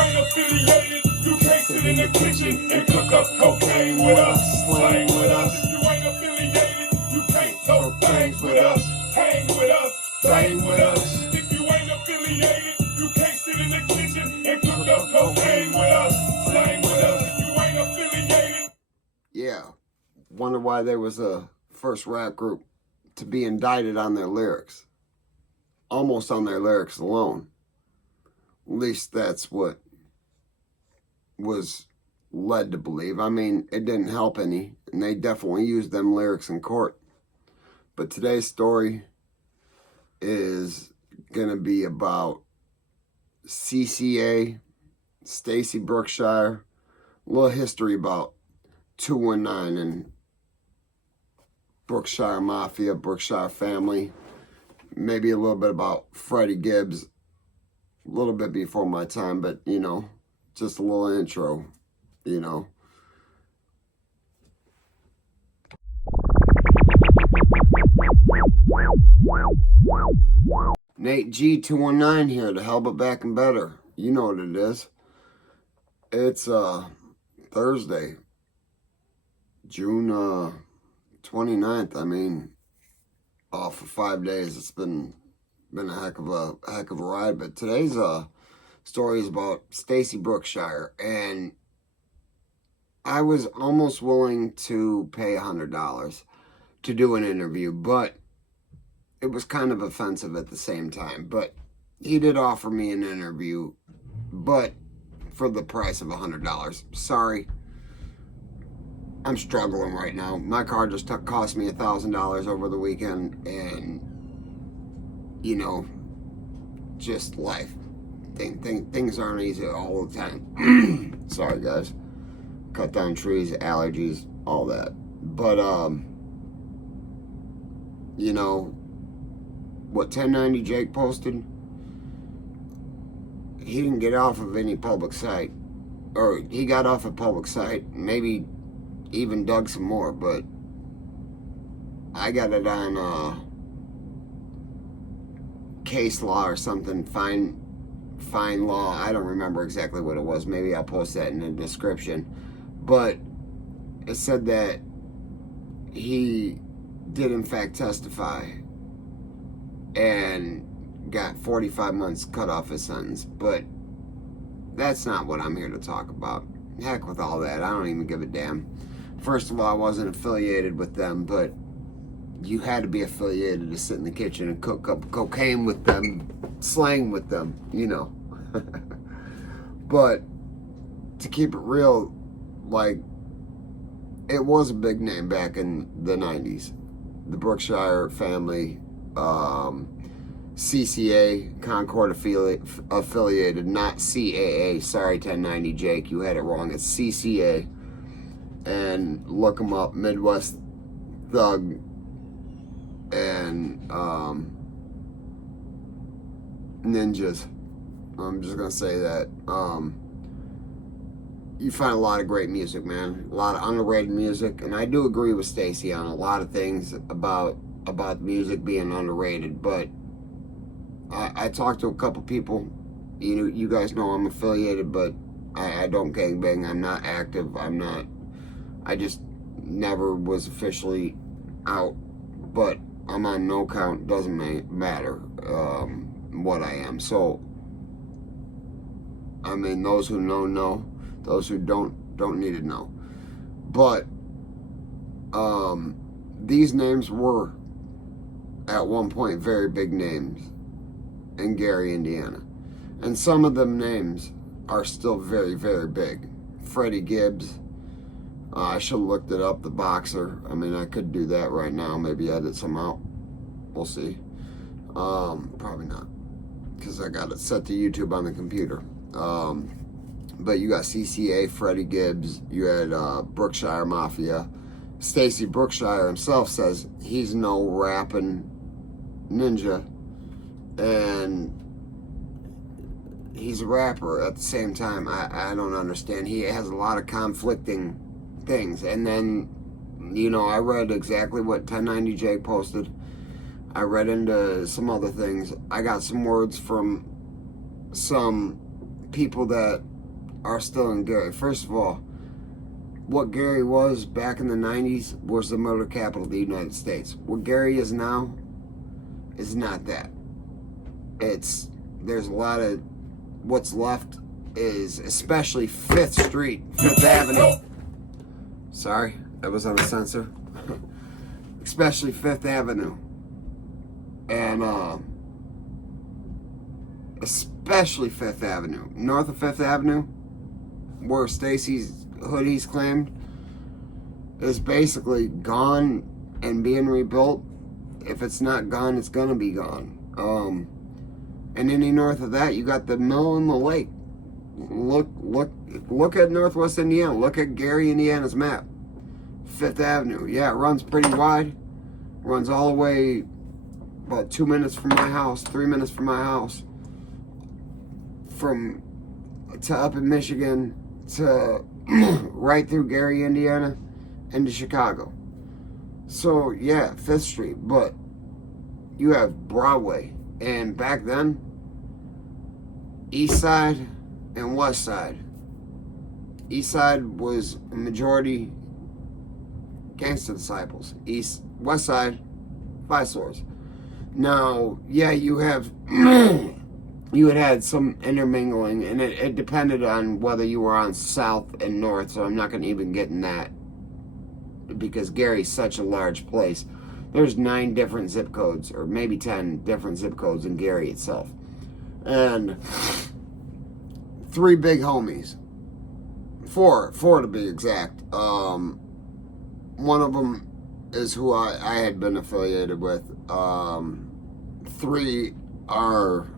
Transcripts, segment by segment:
ain't affiliated, you can't sit in the kitchen and cook up cocaine with us. Slang with us. If you ain't affiliated, you can't throw things with us. Hang with us, bang with us. If you ain't affiliated, you can't sit in the kitchen and cook up cocaine with us. Slang with us. If you ain't affiliated. Yeah. Wonder why there was a first rap group to be indicted on their lyrics. Almost on their lyrics alone. At least that's what was led to believe. I mean, it didn't help any, and they definitely used them lyrics in court. But today's story is going to be about CCA, Stacy Brookshire, a little history about 219 and Brookshire Mafia, Brookshire family, maybe a little bit about Freddie Gibbs, a little bit before my time, but, you know, just a little intro, you know. Nate G219 here to help it back and better. You know what it is. It's Thursday, June 29th. I mean, for 5 days. It's been a heck of a ride. But today's story is about Stacy Brookshire, and I was almost willing to pay $100 to do an interview, but it was kind of offensive at the same time. But he did offer me an interview, but for the price of $100. Sorry. I'm struggling right now. My car just cost me $1,000 over the weekend, and, you know, just life. Things aren't easy all the time. Sorry, guys. Cut down trees, allergies, all that. But, you know, what 1090 Jake posted, he didn't get off of any public site. Or he got off a public site, maybe even dug some more, but I got it on case law or something, fine law. I don't remember exactly what it was. Maybe I'll post that in the description. But it said that he did in fact testify and got 45 months cut off his sentence. But that's not what I'm here to talk about. Heck with all that. I don't even give a damn. First of all, I wasn't affiliated with them, but you had to be affiliated to sit in the kitchen and cook up cocaine with them, slang with them, you know. But to keep it real, like, it was a big name back in the 90s. The Brookshire family, CCA, Concord affiliated, not CAA. Sorry, 1090 Jake, you had it wrong. It's CCA. And look them up, Midwest Thug and Ninjas. I'm just gonna say that. You find a lot of great music, man. A lot of underrated music, and I do agree with Stacy on a lot of things about music being underrated. But I talked to a couple people. You guys know I'm affiliated, but I don't gangbang. I'm not active. I just never was officially out, but I'm on no count. Doesn't matter what I am. So, I mean, those who know. Those who don't need to know. But these names were at one point very big names in Gary, Indiana, and some of them names are still very, very big. Freddie Gibbs. I should have looked it up, the boxer. I mean, I could do that right now. Maybe edit some out. We'll see. Probably not, because I got it set to YouTube on the computer. But you got CCA, Freddie Gibbs. You had Brookshire Mafia. Stacy Brookshire himself says he's no rapping ninja, and he's a rapper at the same time. I don't understand. He has a lot of conflicting things. And then, you know, I read exactly what 1090 Jake posted. I read into some other things. I got some words from some people that are still in Gary. First of all, what Gary was back in the 90s was the murder capital of the United States. What Gary is now is not that. There's a lot of, what's left is especially 5th Street, 5th Avenue. Sorry, that was on the sensor. Especially 5th Avenue. And especially 5th Avenue. North of 5th Avenue, where Stacy's hoodies claimed, is basically gone and being rebuilt. If it's not gone, it's gonna be gone. And any north of that, you got the mill and the lake. Look at Northwest Indiana. Look at Gary, Indiana's map. 5th Avenue. Yeah, it runs pretty wide. Runs all the way about 2 minutes from my house, 3 minutes from my house. From to up in Michigan to right through Gary, Indiana, into Chicago. So yeah, 5th Street, but you have Broadway, and back then, East Side and West Side. East Side was a majority gangster disciples. West Side, 5 stores. Now, yeah, you have you had some intermingling, and it depended on whether you were on South and North, so I'm not going to even get in that, because Gary's such a large place. There's 9 different zip codes, or maybe 10 different zip codes in Gary itself. And 3 big homies. 4 to be exact. One of them is who I had been affiliated with. 3 are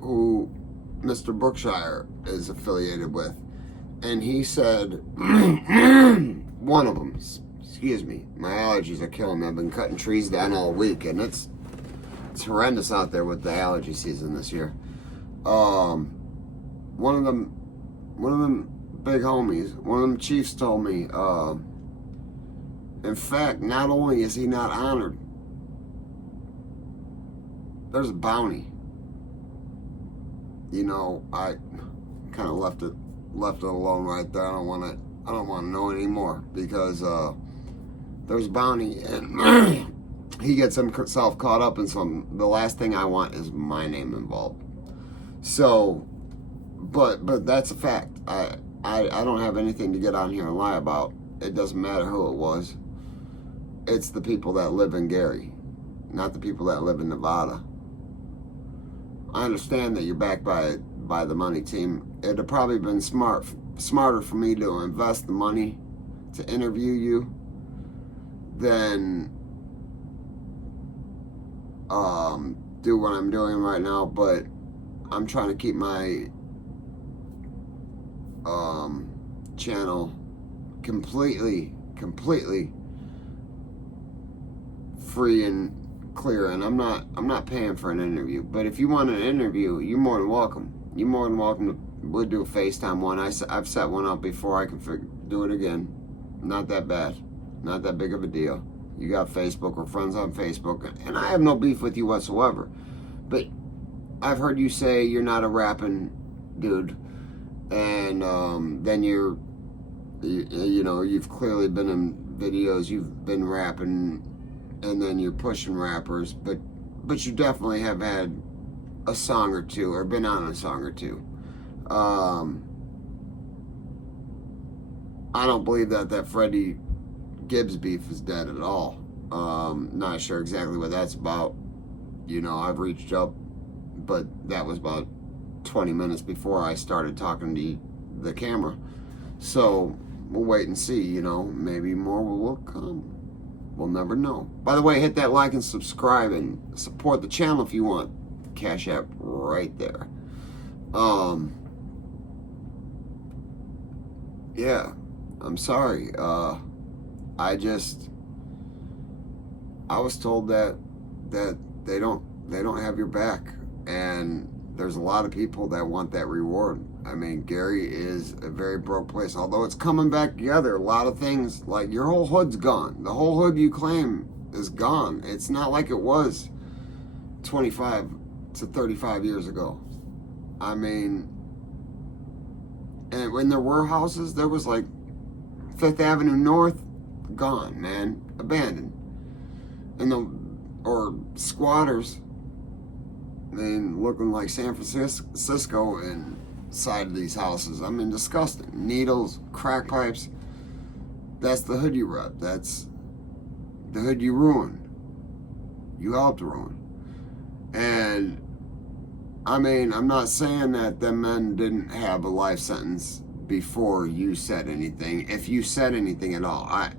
who Mr. Brookshire is affiliated with. And he said, one of them, excuse me, my allergies are killing me. I've been cutting trees down all week, and it's horrendous out there with the allergy season this year. One of them big homies, one of them chiefs told me, in fact, not only is he not honored, there's a bounty. You know, I kind of left it alone right there. I don't want to know anymore, because there's a bounty, and he gets himself caught up in something. The last thing I want is my name involved. So, but that's a fact. I don't have anything to get on here and lie about. It doesn't matter who it was. It's the people that live in Gary, not the people that live in Nevada. I understand that you're backed by the money team. It'd have probably been smarter for me to invest the money to interview you than do what I'm doing right now. But I'm trying to keep my channel completely free and clear, and I'm not paying for an interview. But if you want an interview, you're more than welcome. You're more than welcome to. We'll do a FaceTime one. I've set one up before. I can do it again. Not that bad. Not that big of a deal. You got Facebook, or friends on Facebook, and I have no beef with you whatsoever. But I've heard you say you're not a rapping dude, and then you know, you've clearly been in videos, you've been rapping, and then you're pushing rappers, but you definitely have had a song or two, or been on a song or two. I don't believe that Freddie Gibbs beef is dead at all. Not sure exactly what that's about. You know, I've reached up, but that was about 20 minutes before I started talking to the camera. So we'll wait and see, you know, maybe more will come. We'll never know. By the way, hit that like and subscribe and support the channel if you want. Cash App right there. Yeah, I'm sorry. I was told that they don't have your back, and there's a lot of people that want that reward. I mean, Gary is a very broke place, although it's coming back together. A lot of things, like your whole hood's gone. The whole hood you claim is gone. It's not like it was 25 to 35 years ago. I mean, And when there were houses, there was like 5th Avenue North, gone, man, abandoned. And or squatters, I mean, looking like San Francisco inside of these houses. I mean, disgusting. Needles, crack pipes. That's the hood you rep. That's the hood you ruined. You helped ruin. And I mean, I'm not saying that them men didn't have a life sentence before you said anything. If you said anything at all, I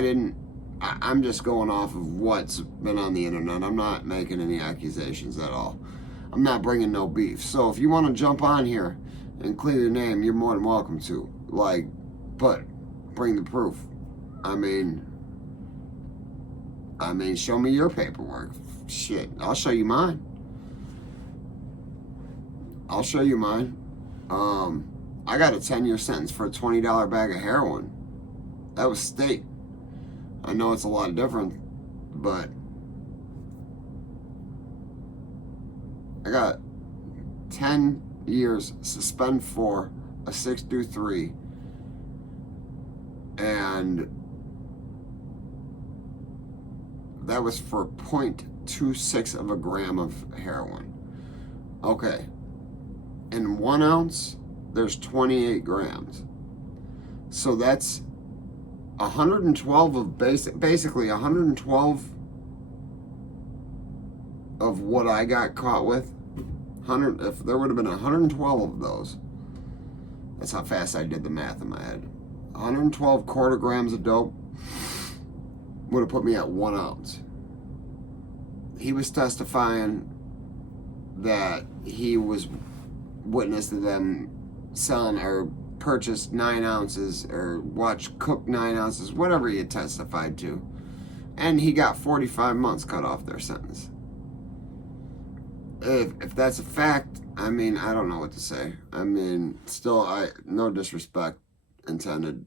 didn't. I'm just going off of what's been on the internet. I'm not making any accusations at all. I'm not bringing no beef. So if you want to jump on here and clear your name, you're more than welcome to. Like, but bring the proof. I mean, show me your paperwork. Shit, I'll show you mine. I'll show you mine. I got a 10-year sentence for a $20 bag of heroin. That was state. I know it's a lot different, but I got 10 years suspend for a 6-3, and that was for 0.26 of a gram of heroin. Okay. In 1 ounce, there's 28 grams. So that's 112 of basically 112 of what I got caught with. If there would have been 112 of those, that's how fast I did the math in my head. 112 quarter grams of dope would have put me at 1 ounce. He was testifying that he was witness to them selling or purchased 9 ounces or watched cook 9 ounces, whatever he had testified to. And he got 45 months cut off their sentence. If that's a fact, I mean, I don't know what to say. I mean, still, no disrespect intended.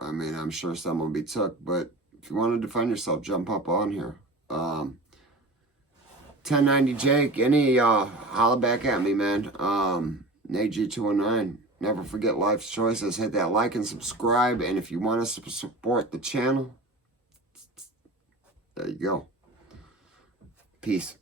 I mean, I'm sure some will be took, but if you want to defend yourself, jump up on here. 1090 Jake, any of y'all, holla back at me, man. Nate G219. Never forget life's choices. Hit that like and subscribe. And if you want us to support the channel, there you go. Peace.